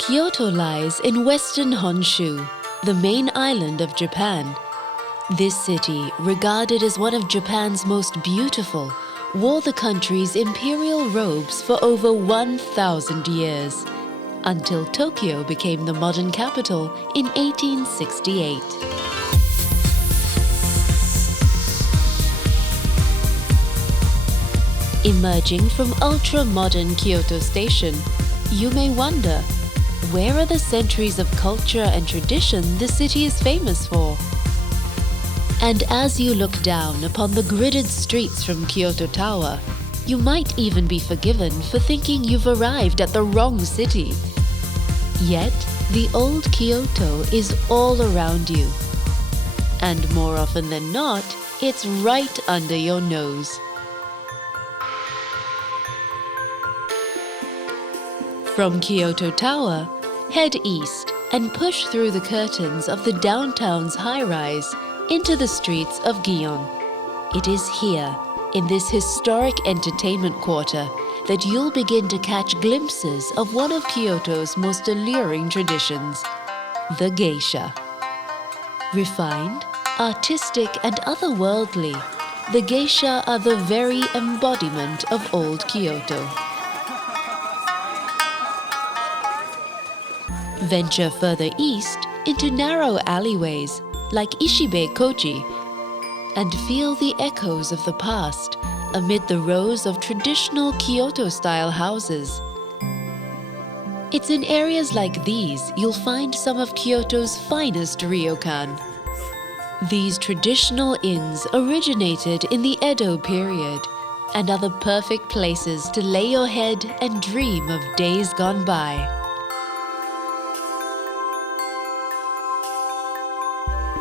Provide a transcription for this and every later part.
Kyoto lies in western Honshu, the main island of Japan. This city, regarded as one of Japan's most beautiful, wore the country's imperial robes for over 1,000 years, until Tokyo became the modern capital in 1868. Emerging from ultra-modern Kyoto Station, you may wonder, where are the centuries of culture and tradition the city is famous for? And as you look down upon the gridded streets from Kyoto Tower, you might even be forgiven for thinking you've arrived at the wrong city. Yet, the old Kyoto is all around you. And more often than not, it's right under your nose. From Kyoto Tower, head east and push through the curtains of the downtown's high-rise into the streets of Gion. It is here, in this historic entertainment quarter, that you'll begin to catch glimpses of one of Kyoto's most alluring traditions, the geisha. Refined, artistic and otherworldly, the geisha are the very embodiment of old Kyoto. Venture further east into narrow alleyways like Ishibe Kochi and feel the echoes of the past amid the rows of traditional Kyoto-style houses. It's in areas like these you'll find some of Kyoto's finest ryokan. These traditional inns originated in the Edo period and are the perfect places to lay your head and dream of days gone by.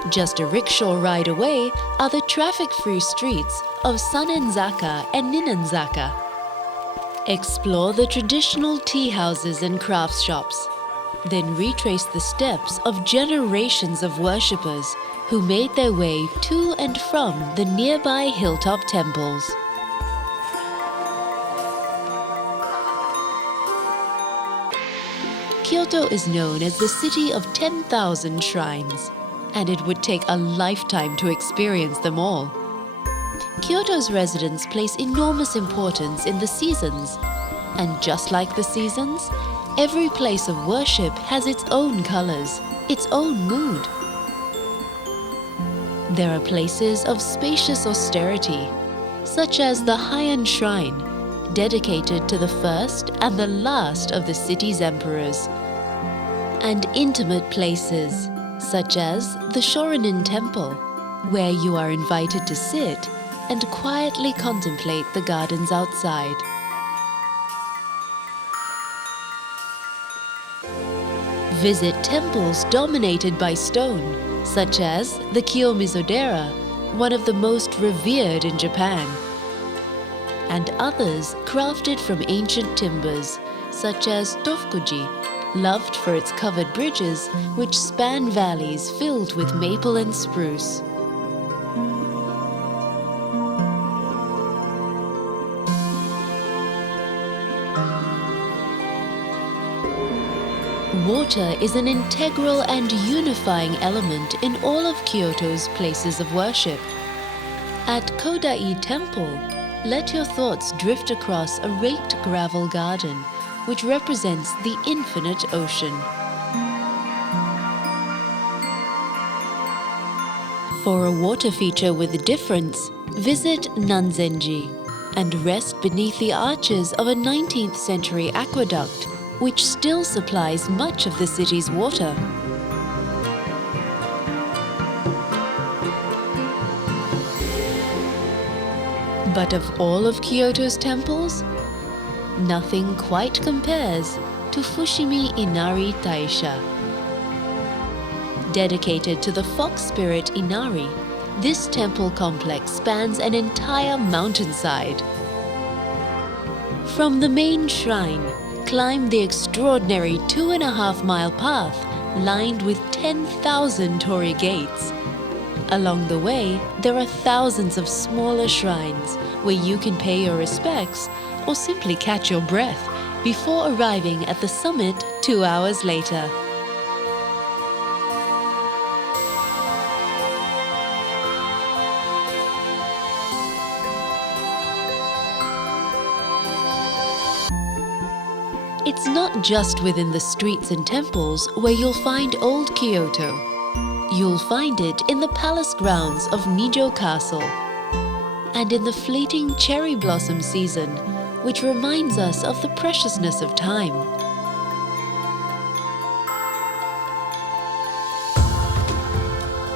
Just a rickshaw ride away are the traffic-free streets of Sanenzaka and Ninenzaka. Explore the traditional tea houses and crafts shops, then retrace the steps of generations of worshippers who made their way to and from the nearby hilltop temples. Kyoto is known as the city of 10,000 shrines, and it would take a lifetime to experience them all. Kyoto's residents place enormous importance in the seasons, and just like the seasons, every place of worship has its own colors, its own mood. There are places of spacious austerity, such as the Heian Shrine, dedicated to the first and the last of the city's emperors, and intimate places, such as the Shorenin Temple, where you are invited to sit and quietly contemplate the gardens outside. Visit temples dominated by stone, such as the Kiyomizo-dera, one of the most revered in Japan, and others crafted from ancient timbers, such as Tofukuji, loved for its covered bridges which span valleys filled with maple and spruce. Water is an integral and unifying element in all of Kyoto's places of worship. At Kodai Temple, let your thoughts drift across a raked gravel garden which represents the infinite ocean. For a water feature with a difference, visit Nanzenji and rest beneath the arches of a 19th century aqueduct which still supplies much of the city's water. But of all of Kyoto's temples, nothing quite compares to Fushimi Inari Taisha. Dedicated to the fox spirit Inari, this temple complex spans an entire mountainside. From the main shrine, climb the extraordinary 2.5-mile path lined with 10,000 torii gates. Along the way, there are thousands of smaller shrines where you can pay your respects or simply catch your breath before arriving at the summit 2 hours later. It's not just within the streets and temples where you'll find old Kyoto. You'll find it in the palace grounds of Nijo Castle and in the fleeting cherry blossom season, which reminds us of the preciousness of time.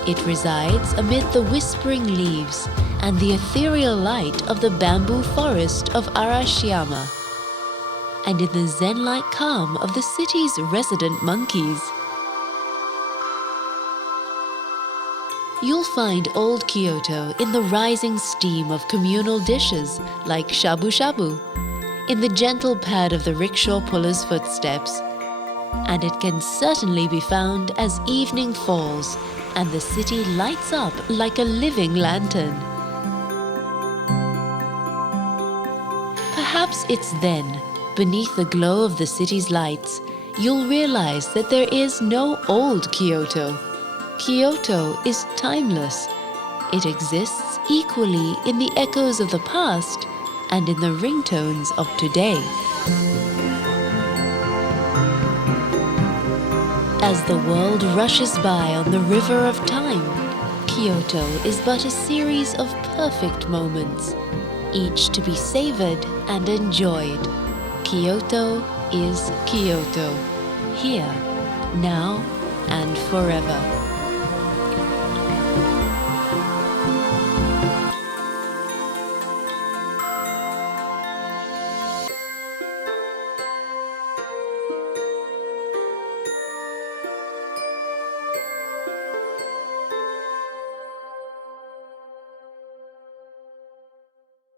It resides amid the whispering leaves and the ethereal light of the bamboo forest of Arashiyama, and in the zen-like calm of the city's resident monkeys. You'll find old Kyoto in the rising steam of communal dishes like shabu-shabu, in the gentle pad of the rickshaw puller's footsteps, and it can certainly be found as evening falls and the city lights up like a living lantern. Perhaps it's then, beneath the glow of the city's lights, you'll realize that there is no old Kyoto. Kyoto is timeless. It exists equally in the echoes of the past and in the ringtones of today. As the world rushes by on the river of time, Kyoto is but a series of perfect moments, each to be savored and enjoyed. Kyoto is Kyoto, here, now, and forever.